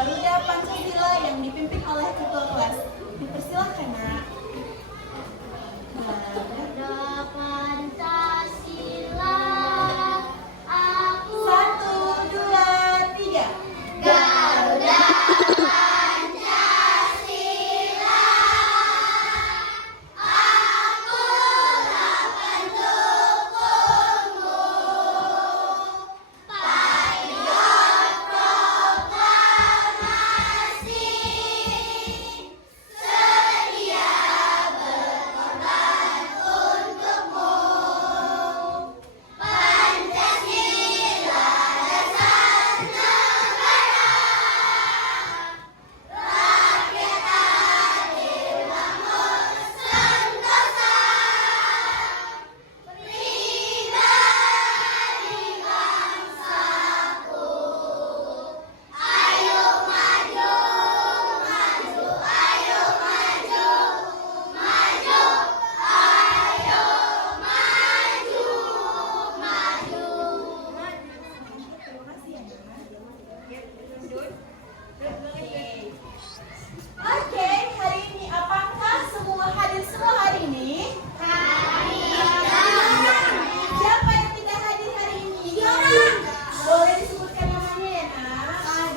Garuda Pancasila yang dipimpin oleh ketua kelas. Dipersilakan, Nak. Garuda Pancasila, aku 1, 2, 3. Garuda Pancasila, aku akan dukungmu. Patriot proklamasi, sedia berkorban untukmu. Pancasila dasar negara, rakyat adil makmur sentosa, pribadi bangsaku. Ayo maju, maju, ayo maju, maju, ayo maju, maju. Terima kasih ya, Nak. Oke, hari ini apakah semua hadir semua hari ini? Siapa yang tidak hadir hari ini? Boleh disebutkan namanya ya, Nak?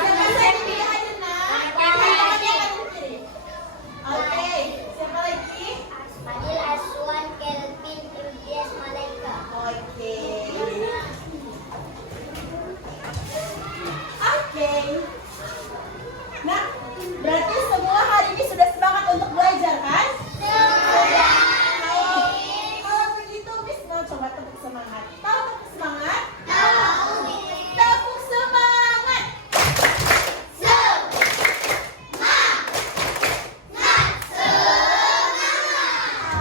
Siapa saja tidak hadir, Nak? Tangannya akan kiri. Oke, siapa lagi? Fadil Aswan Kelvin Ilyas Malaika. Oke. Oke. Nah, berarti semua hari ini sudah semangat untuk belajar, kan? Kalau begitu, Miss mau coba tepuk semangat. Tahu tepuk semangat? Tepuk semangat.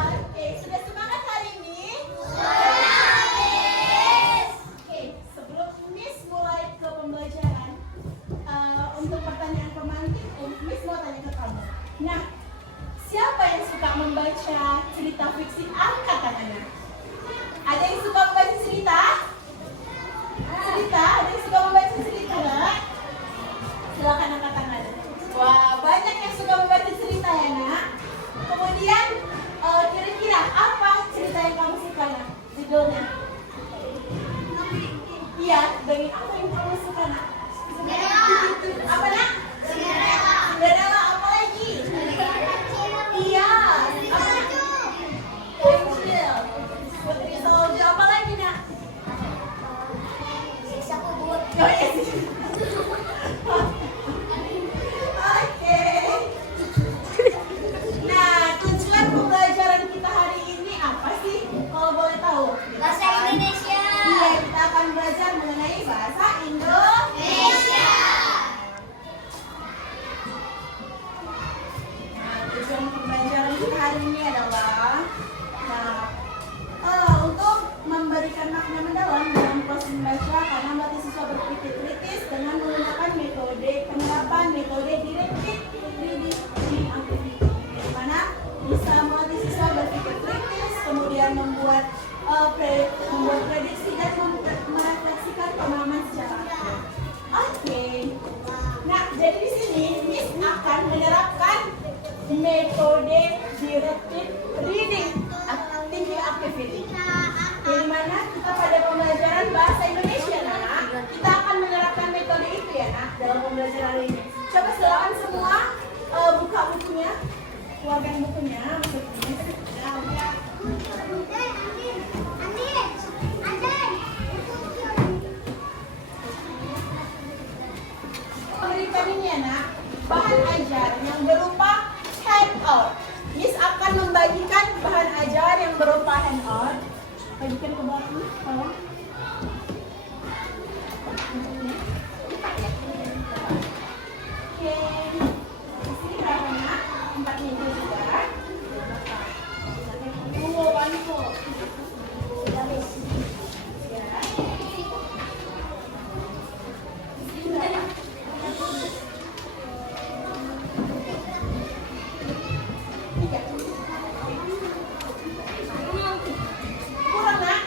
Oke, sudah semangat hari ini? Oke, sebelum Miss mulai ke pembelajaran, untuk pertanyaan pemantik, Miss mau tanya ke kamu. Nah, siapa yang suka membaca cerita fiksi? Angkat tangannya. Ada yang suka membaca cerita? Ada yang suka membaca cerita, Nak? Silakan angkat tangan. Wah, banyak yang suka membaca cerita ya, Nak. Kemudian, kira-kira apa cerita yang kamu suka, Nak? Judulnya? Iya, dari apa yang kamu suka, Nak? Apa, Nak? Cinderella, apa lagi? Iya. Apa? Angel. Putri Salju, apa lagi, Nak? Siksa kubur. Oh, iya. Oke. Nah, tujuan pembelajaran kita hari ini apa sih? Kalau boleh tahu? Bahasa Indonesia. Iya, kita akan belajar mengenai bahasa Indonesia. Nah, tujuan pembelajaran kita hari ini adalah untuk memberikan makna mendalam dalam proses membaca karena melatih siswa berpikir kritis dengan menggunakan metode penerapan metode directed reading activity, di mana bisa melatih siswa berpikir kritis, kemudian membuat prediksi dan merefleksikan pemahaman secara aktif. Oke. Nah, jadi di sini Miss akan menerapkan metode directed reading activity. Di mana kita pada pembelajaran bahasa Indonesia, Nak, kita akan menerapkan metode itu ya, Nak, dalam pembelajaran ini. Coba silakan semua buka bukunya, keluarkan bukunya, maksudnya. Berikan ini ya, Nak, bahan ajar yang berupa handout. Miss akan membagikan bahan ajar yang berupa handout. Bagikan ke belakang, tolong. Oke, di sini berapa, Nak? 4 meja juga. Wonderful. Kurang, Nak?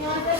Yang ada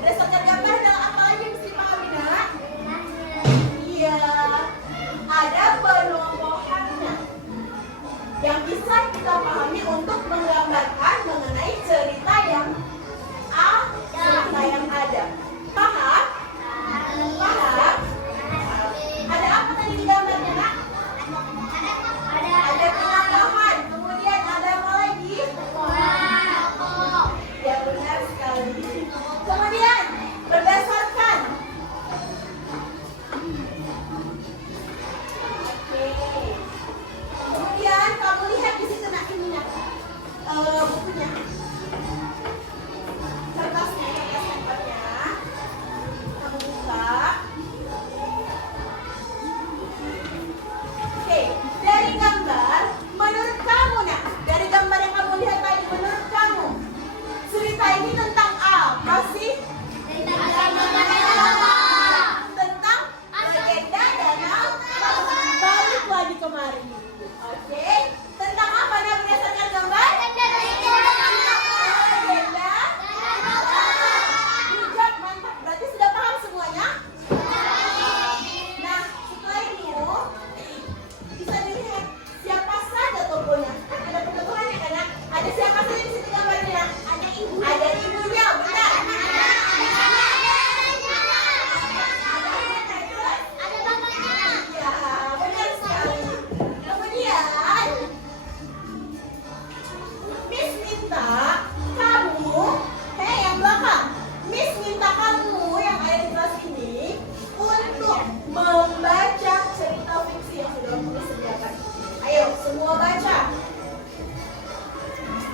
Berdasarkan gambar adalah apa lagi yang mesti dipahami, Nak? Iya, ada penumbuhannya yang bisa kita pahami untuk menggambarkan mengenai cerita yang ada. Paham? Paham? Ada apa tadi di gambarnya, Nak? Ada penambahan. Kemudian ada apa lagi? Ya, benar sekali. Kemudian berdasarkan. Oke. Kemudian kamu lihat di situ, Nak, ini, Nak. Bukunya. Kertasnya, kertas lemparnya. Kamu buka. Oke, dari gambar, menurut kamu, Nak, dari gambar yang kamu lihat tadi, menurut kamu, cerita ini tentang apa sih? Tentang legenda danau. Balik lagi kemari. Oke, tentang apa, Nak, berdasarkan gambar? Legenda. Hujat, mantap. Berarti sudah paham semuanya? Nah, setelah itu bisa dilihat siapa saja tokohnya. Kan ada tokohnya, kan, Nak? Ada siapa saja di situ gambarnya? Ada ibu. Ada ibunya, benar. Ya, benar sekali. Kemudian Miss minta kamu, yang belakang. Miss minta kamu yang ada di kelas ini untuk membaca cerita fiksi yang sudah kamu sediakan. Ayo, semua baca.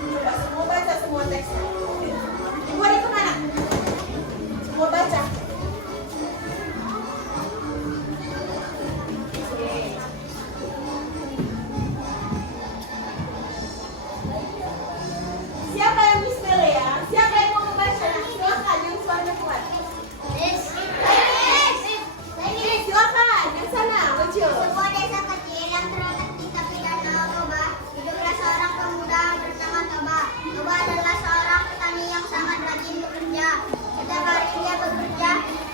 Coba semua baca semua teksnya. Ibu ada kemana? Semua baca. Oke. Siapa yang Miss Belle ya? Siapa yang mau membaca? Nah, silakan yang suaranya kuat. Silakan, yang sana, maju. Sebuah desa kecil yang terletak di tepi danau Toba, hiduplah seorang pemuda bernama Toba. Toba adalah seorang petani yang sangat rajin bekerja. Setiap hari dia bekerja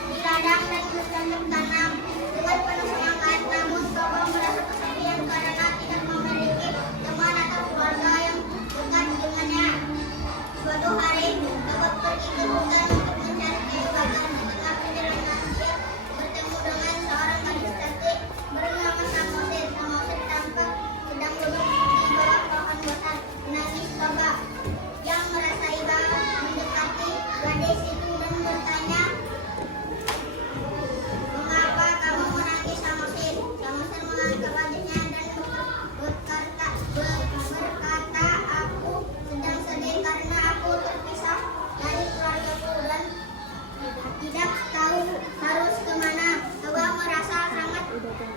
di ladang dan bercocok tanam dengan penuh semangat. Namun Toba merasa kesepian karena tidak memiliki teman atau keluarga yang dekat dengannya. Suatu hari, Toba pergi ke hutan untuk mencari kayu bakar. Di tengah perjalanan dia bertemu dengan seorang gadis cantik bernama Samosir. Samosir tampak sedang duduk di bawah pohon besar. Menangis Toba yang merasa iba mendekati gadis itu dan bertanya, "Mengapa kamu menangis, Samosir?" Samosir mengangkat wajahnya dan berkata, "Aku sedang sedih karena aku terpisah dari keluargaku dan tidak tahu harus kemana." Toba merasa sangat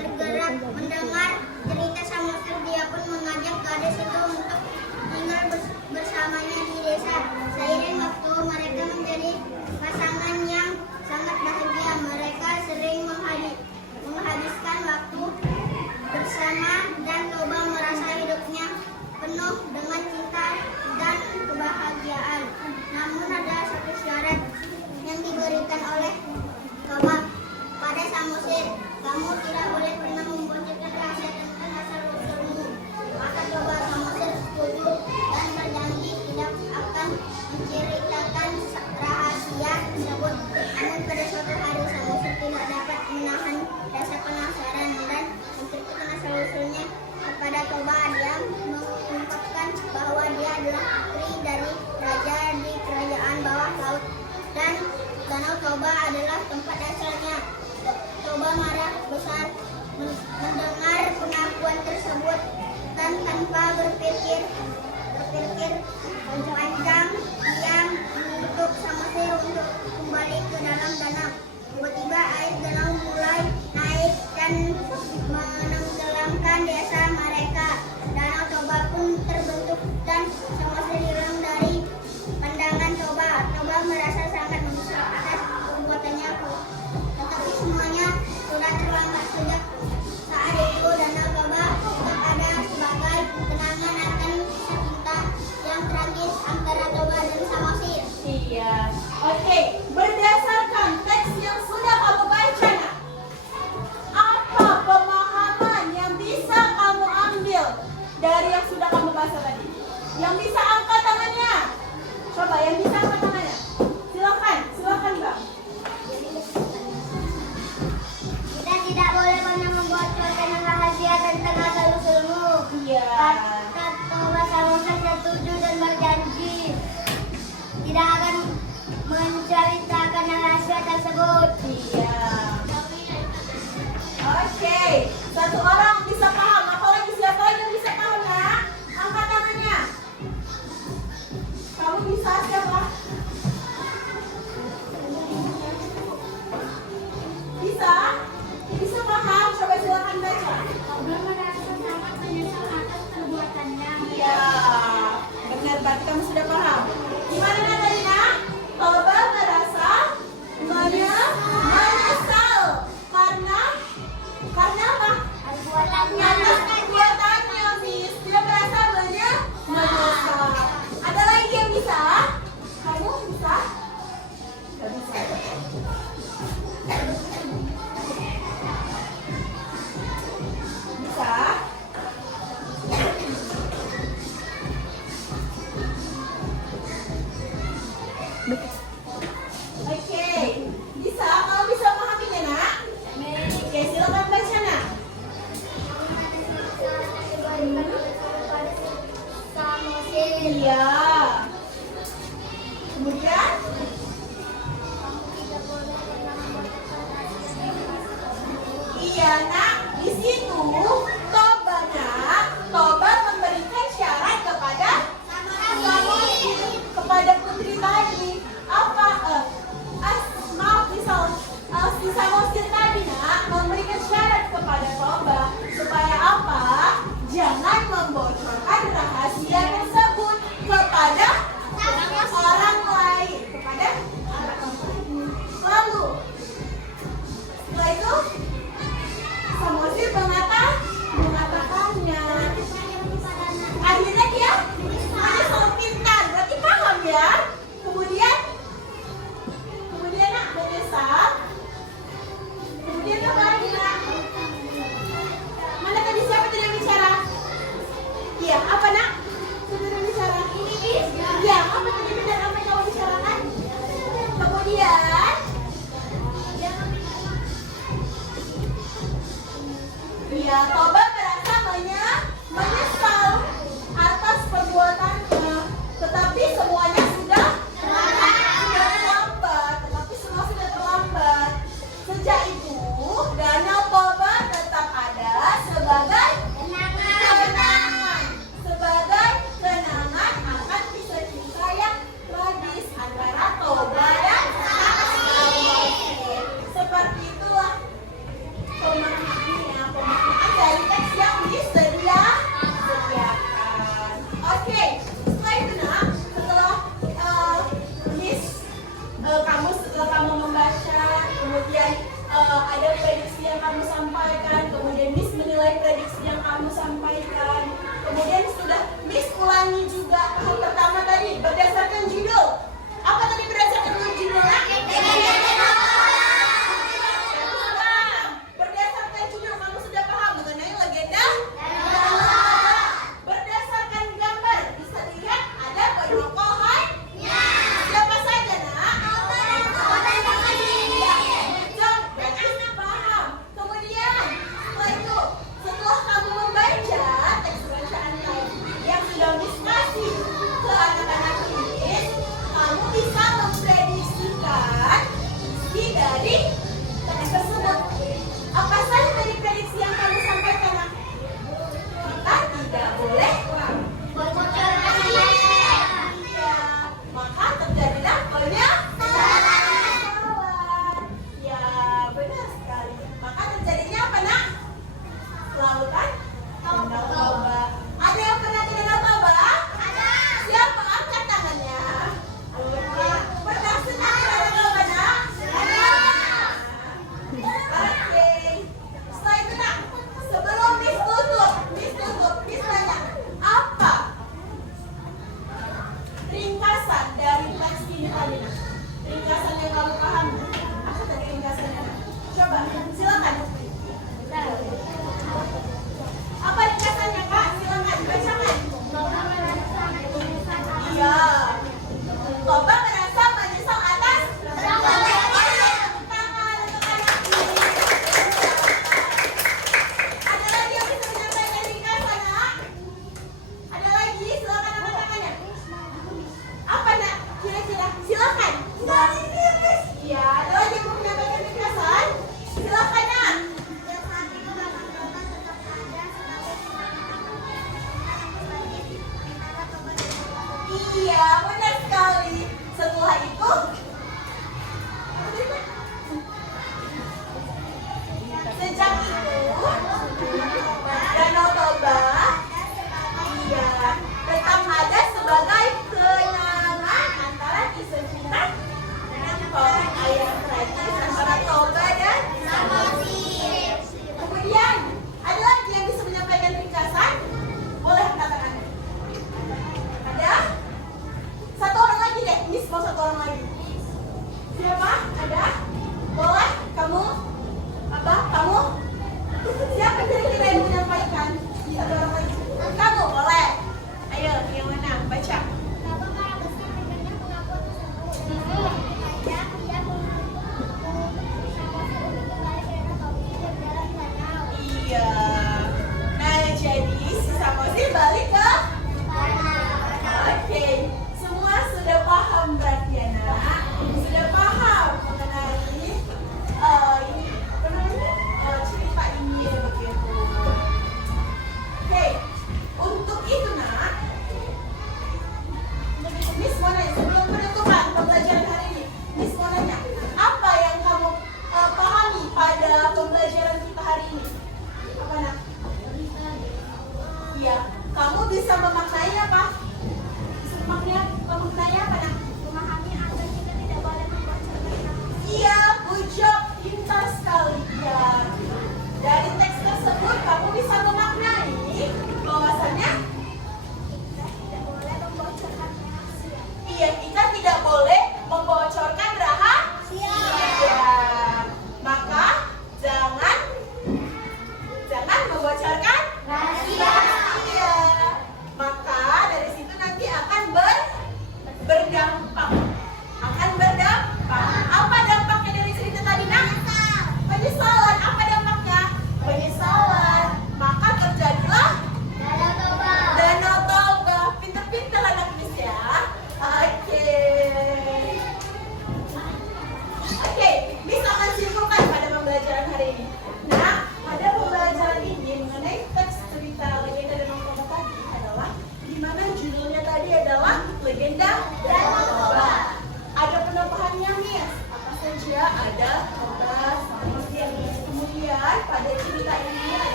tergerak mendengar cerita Samosir. Dia pun mengajak gadis itu untuk tinggal bersamanya di desa. Seiring waktu mereka menjadi pasangan yang sangat bahagia. Mereka sering menghabiskan waktu bersama dan Toba merasa hidupnya penuh dengan cinta dan kebahagiaan. Namun ada satu syarat yang diberikan oleh Toba pada Samosir. "Kamu tidak boleh pernah membocorkan rahasia tentang asal-usulmu." Maka Toba Samosir setuju dan berjanji tidak akan menceritakan rahasia tersebut. Namun pada suatu hari Samosir tidak dapat menahan rasa penasaran dan menceritakan asal-usulnya kepada Toba. Dia mengungkapkan bahwa dia adalah putri dari raja di kerajaan bawah laut dan Danau Toba adalah tempat asalnya. Toba marah besar mendengar pengakuan tersebut dan tanpa berpikir panjang dia menuntut Samosir untuk kembali ke dalam danau. Tiba-tiba air danau mulai naik dan menenggelamkan desa mereka. Danau Toba pun terbentuk dan Samosir hilang dari pandangan Toba. Toba merasa sangat menyesal atas perbuatannya. Tetapi semuanya sudah terlambat. Sejak saat itu Danau Toba tetap ada sebagai kenangan akan kisah cinta yang tragis antara Toba dan Samosir. Iya. Oke, berdasarkan teks yang sudah kamu baca, nak, apa pemahaman yang bisa kamu ambil dari yang sudah kamu baca tadi? Yang bisa angkat tangannya. Coba yang bisa angkat tangannya. Silakan, silakan Bang. Kita tidak boleh pernah membocorkan rahasia tentang asal-usulmu. Iya. Kata bahasa Musa setuju dan berjanji tidak akan menceritakan rahasia tersebut. Iya. Oke, satu orang bisa paham. Apalagi siapa lagi yang bisa paham, nak? Angkat tangannya. Kamu bisa siapa? Bisa? Bisa paham? Coba silakan baca. Toba merasa sangat menyesal atas perbuatannya. Iya, benar, berarti kamu sudah paham. Gimana nak tadi, nak? Toba merasa menyesal karena apa? Perbuatannya. Karena perbuatannya, Miss. Dia merasa menyesal. Ada lagi yang bisa? Kamu bisa? Gak bisa. Bisa? Oke, bisa? Kalau bisa memahaminya, nak? Oke, silakan baca, nak. Iya. Kemudian? Iya, nak. Di situ, Toba, nak. Toba memberikan syarat kepada Samosir, kepada putri tadi. Apa? Maaf, si Samosir tadi, nak, memberikan syarat kepada Toba supaya apa? Jangan membocorkan rahasia tersebut kepada orang lain, kepada orang lain. Lalu, setelah itu, Samosir mengatakannya. Akhirnya dia menyesal pintar, berarti paham ya. Kemudian nak menyesal. Kemudian apa lagi, nak? Mana tadi siapa tadi yang bicara? Iya, apa, nak? Siapa yang bicara? Iya, apa tadi benar apa yang kamu bicarakan? Kemudian, iya, Toba merasa menyesal atas perbuatannya, tetapi semuanya sudah terlambat. Sejak itu, danau Toba tetap ada sebagai kenangan akan kisah-kisah yang tragis antara Toba dan Samosir. Seperti itulah pemahaman dari teks yang disediakan. Oke, setelah itu, nak, setelah setelah kamu membaca, kemudian ada prediksi yang kamu sampaikan, kemudian Miss menilai prediksi yang kamu sampaikan, kemudian sudah Miss ulangi juga tahap pertama tadi berdasarkan judul. Apa tadi berdasarkan judul, nak? Berdasarkan judul kamu sudah paham mengenai legenda? Berdasarkan gambar bisa dilihat ada perokohan. Siapa saja, nak? Dan Anda paham. Kemudian setelah itu, setelah kamu membaca teks bacaan tadi yang sudah Miss kasih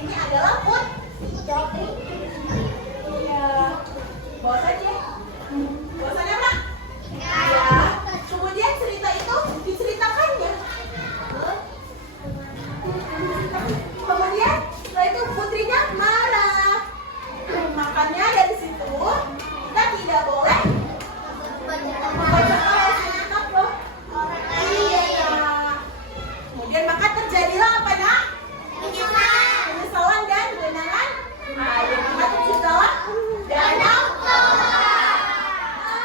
ini adalah Putri. Iya. Bosan ya? Bosan ya, Nak? Ya. Kemudian cerita itu diceritakan ya. Kemudian setelah itu putrinya marah. Makanya dari situ kita tidak boleh membaca ayat loh. Iya. Kemudian maka terjadilah apa, Nak? Penyesalan dan genangan air. Maka terciptalah danau toba.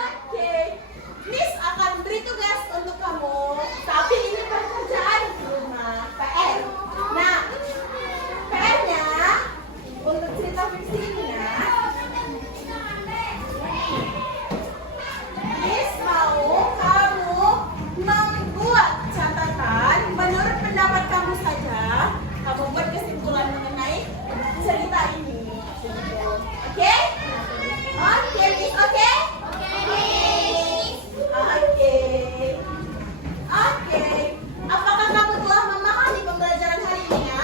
Oke, Miss akan beri tugas untuk kamu. Tapi ini pekerjaan di rumah, PR. Nah, PR-nya untuk cerita fiksi ini, Nak, Miss mau kamu membuat catatan menurut pendapat kamu saja. Kamu buat kesimpulan mengenai cerita ini. Oke? Oke, Miss, oke? Oke. Oke. Apakah kamu telah memahami pembelajaran hari ini, ya?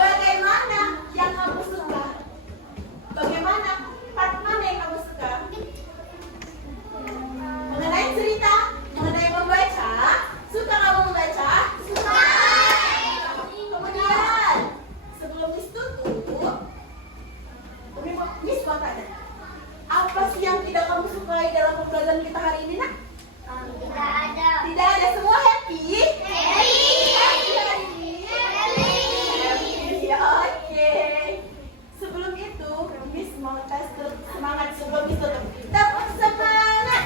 Bagaimana yang kamu suka? Bagaimana? Part mana yang kamu suka? Mengenai cerita, mengenai membaca, suka kamu membaca? Suka. Kemudian, sebelum Miss tutup, Miss mau tanya, apa sih yang tidak kamu sukai dalam pembelajaran kita hari ini, Nak? Tidak ada. Tidak ada, semua happy? Happy. Happy hari ini? Happy, oke. Sebelum itu, Miss mau tes semangat sebelum Miss tutup. Tepuk semangat.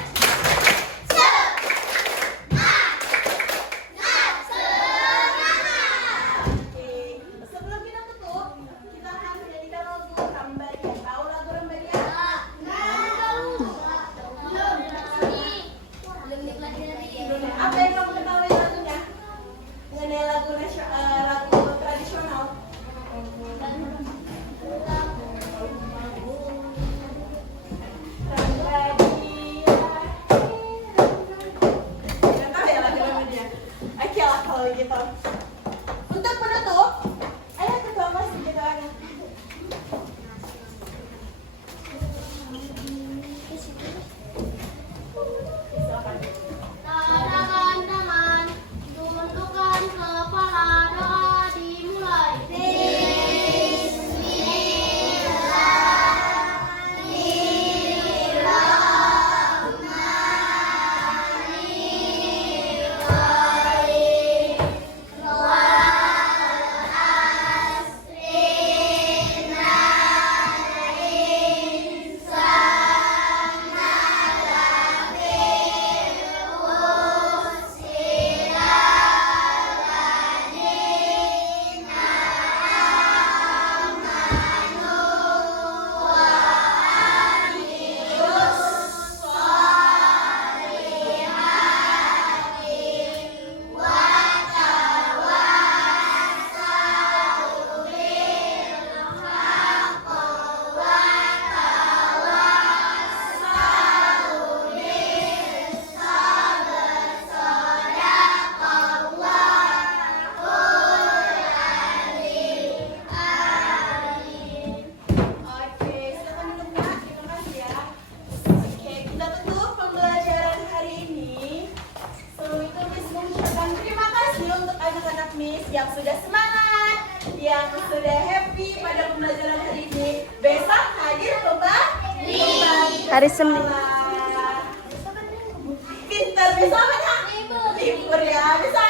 Oke, sebelum kita tutup, kita akan menyanyikan lagu Rambarian. Tahu lagu Rambarian? Apa yang kamu ketahui lagunya? Mengenai lagu tradisional. Nggak tahu ya lagu Rambarian. Oke lah kalau gitu. Untuk menutup, ayo ketua kelas kita ada. Silakan. Teman-teman, tundukkan kepala, doa dimulai. Oke, silakan duduk, Nak. Terima kasih ya. Oke, kita tutup pembelajaran hari ini. Sebelum itu Miss mengucapkan terima kasih untuk anak-anak Miss yang sudah semangat, yang sudah happy pada pembelajaran hari ini. Besok hadir kembali. Hari Senin. Pintar, besok apa, Nak? Libur ya. Besok